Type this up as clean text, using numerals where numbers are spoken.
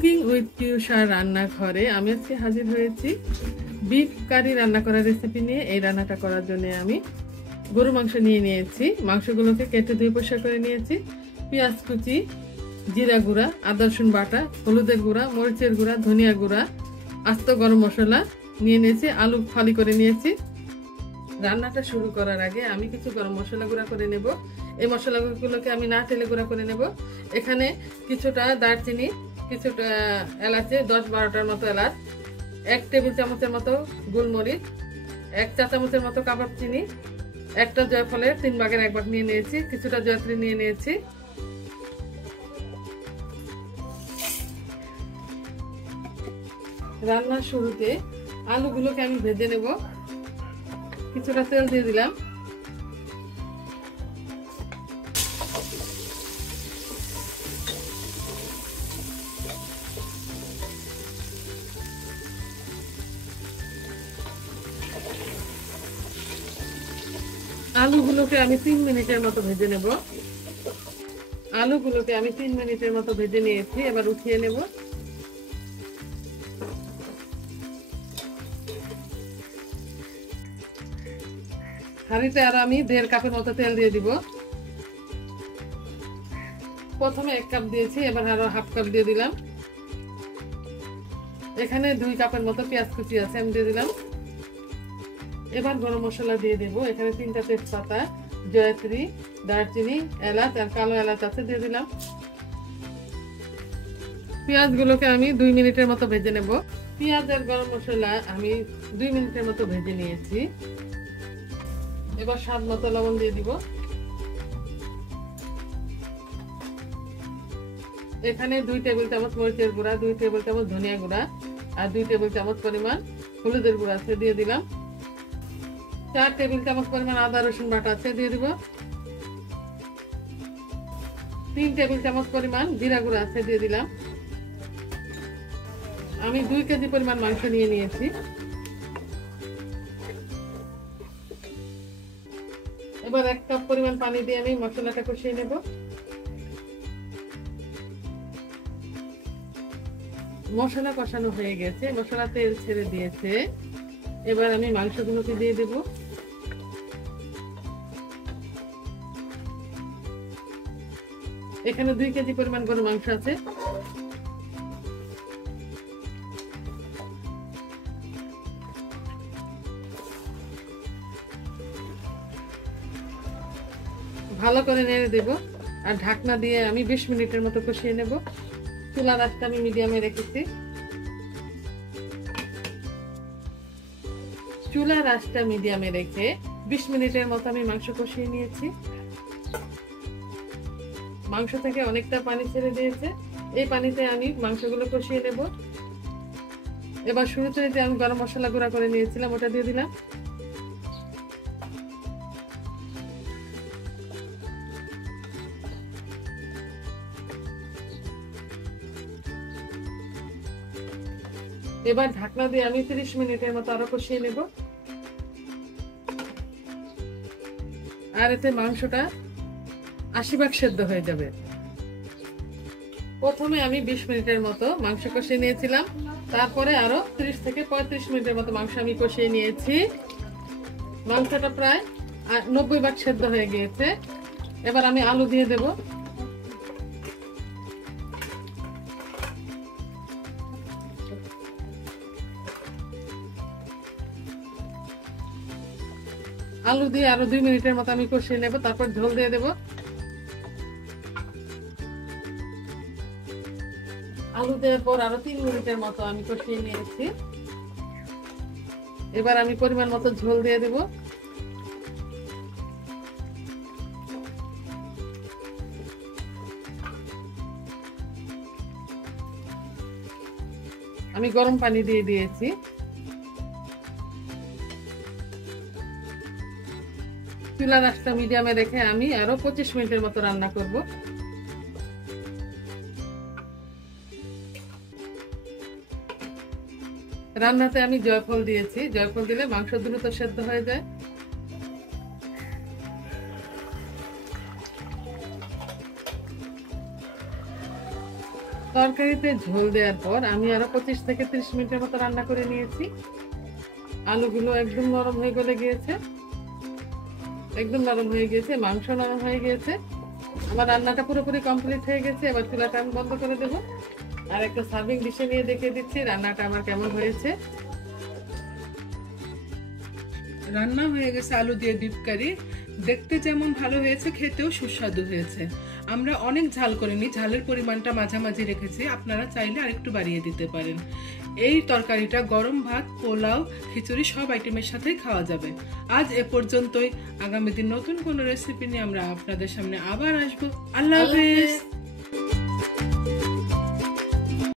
Cooking with পিউষার রান্নাঘরে আমি আজকে হাজির হয়েছি বিফ কারি রান্না করার রেসিপি নিয়ে। এই রান্নাটা করার জন্য আমি গরু মাংস নিয়ে নিয়েছি। মাংসগুলোকে কেটে ধুয়ে পরিষ্কার করে নিয়েছি। পেঁয়াজ কুচি, জিরা গুঁড়া, আদা রসুন বাটা, হলুদের গুঁড়া, মরিচের গুঁড়া, ধনিয়া গুঁড়া, আস্ত গরম মশলা নিয়ে নিয়েছি। আলু ফালি করে নিয়েছি। রান্নাটা শুরু করার আগে আমি কিছু গরম মশলা গুঁড়া করে নেব। এই মশলাগুলোকে আমি না তেলে গুঁড়া করে নেব। এখানে কিছুটা দারচিনি, কিছুটা এলাচে, 10-12টার মতো এলাচ, 1 টেবিল চামচের মতো গোলমরিচ, 1 চা চামচের মতো কাবাব চিনি, একটা জয়ফলের 3 ভাগের 1 ভাগ নিয়ে নিয়েছি, কিছুটা জয়ত্রী নিয়ে নিয়েছি। রান্নার শুরুতে আলুগুলোকে আমি ভেজে নেব। কিছুটা তেল দিয়ে দিলাম। আলুগুলোকে আমি 3 মিনিটের মতো ভেজে নেব। আলুগুলোকে আমি 3 মিনিটের মতো ভেজে নিয়েছি। এবার উঠিয়ে নেব। হাঁড়িতে আর আমি 1.5 কাপের মতো তেল দিয়ে দিব। প্রথমে 1 কাপ দিয়েছি, এবার আরো 1/2 কাপ দিয়ে দিলাম। এখানে 2 কাপের মতো পেঁয়াজ কুচি আছে, আমি দিয়ে দিলাম। এবার গরম মশলা দিয়ে দেব। এখানে 3টা তেজপাতা, জয়ত্রী, দারচিনি, এলাচ আর কালো এলাচ আছে, দিয়ে দিলাম। পেঁয়াজগুলোকে আমি 2 মিনিটের মতো ভেজে নেব। পেঁয়াজ আর গরম মশলা আমি 2 মিনিটের মতো ভেজে নিয়েছি। এবার স্বাদ মতো লবণ দিয়ে দিব। এখানে 2 টেবিল চামচ মরিচের গুঁড়া, 2 টেবিল চামচ ধনিয়া গুঁড়া আর 2 টেবিল চামচ পরিমাণ হলুদের গুঁড়া আছে, দিয়ে দিলাম। 4 টেবিল চামচ পরিমাণ আদা রসুন বাটা আছে, দিয়ে দিব। 3 টেবিল চামচ পরিমাণ জিরা গুঁড়া আছে, দিয়ে দিলাম। আমি 2 কেজি পরিমাণ মাংস নিয়ে নিয়েছি। এবার 1 কাপ পরিমাণ পানি দিয়ে আমি মশলাটা কষিয়ে নেব। মশলা কষানো হয়ে গেছে, মশলা তেল ছেড়ে দিয়েছে। এবার আমি মাংসগুলোকে দিয়ে দেব। এখানে 2 কেজি পরিমাণ গরুর মাংস আছে। ভালো করে নেড়ে দেব আর ঢাকনা দিয়ে আমি 20 মিনিটের মতো কষিয়ে নেব। চুলার আঁচটা আমি মিডিয়ামে রেখেছি। চুলার আঁচটা মিডিয়ামে রেখে 20 মিনিটের মতো আমি মাংস কষিয়ে নিয়েছি। মাংস থেকে অনেকটা পানি ছেড়ে দিয়েছে। এই পানিতে আমি মাংসগুলো কষিয়ে নেব। এবার শুরুতে যে আমি গরম মশলা গুঁড়া করে নিয়েছিলাম ওটা দিয়ে দিলাম। এবার ঢাকনা দিয়ে আমি 30 মিনিটের মতো আরো কষিয়ে নেব। আর এতে মাংসটা 80% সেদ্ধ হয়ে যাবে। প্রথমে আমি 20 মিনিটের মতো মাংস কষিয়ে নিয়েছিলাম, তারপরে আরো 30 থেকে 35 মিনিটের মতো মাংস আমি কষিয়ে নিয়েছি। মাংসটা প্রায় 90% সেদ্ধ হয়ে গিয়েছে। এবার আমি আলু দিয়ে দেব। আলু দিয়ে আরো 2 মিনিটের মতো আমি কষিয়ে নেব, তারপর ঝোল দিয়ে দেব। আলু দেওয়ার পর আরো 3 মিনিটের মতো আমি কষিয়ে নিয়েছি। এবার আমি পরিমাণ মতো ঝোল দিয়ে দেব। আমি গরম পানি দিয়ে দিয়েছি। চুলার আঁচটা মিডিয়ামে রেখে আমি আরো 25 মিনিটের মতো রান্না করব। রান্নাতে আমি জয়ফল দিয়েছি। জয়ফল দিলে মাংস দ্রুত সেদ্ধ হয়ে যায়। তরকারিতে ঝোল দেওয়ার পর আমি আরো 25 থেকে 30 মিনিটের মতো রান্না করে নিয়েছি। আলুগুলো একদম নরম হয়ে গলে গিয়েছে, একদম নরম হয়ে গিয়েছে, মাংস নরম হয়ে গিয়েছে। আমার রান্নাটা পুরোপুরি কমপ্লিট হয়ে গেছে। এবার চুলাটা আমি বন্ধ করে দেবো আর একটা সার্ভিং ডিশে নিয়ে দেখিয়ে দিচ্ছি রান্নাটা আমার কেমন হয়েছে। রান্না হয়ে গেছে আলু দিয়ে বিফ কারি। দেখতে যেমন ভালো হয়েছে, খেতেও সুস্বাদু হয়েছে। আমরা অনেক ঝাল করিনি, ঝালের পরিমাণটা মাঝামাঝি রেখেছি, আপনারা চাইলে আরেকটু বাড়িয়ে দিতে পারেন। এই তরকারিটা গরম ভাত, পোলাও, খিচুড়ি সব আইটেমের সাথেই খাওয়া যাবে। আজ এ পর্যন্তই। আগামী দিন নতুন কোনো রেসিপি নিয়ে আমরা আপনাদের সামনে আবার আসবো। আল্লাহ হাফেজ।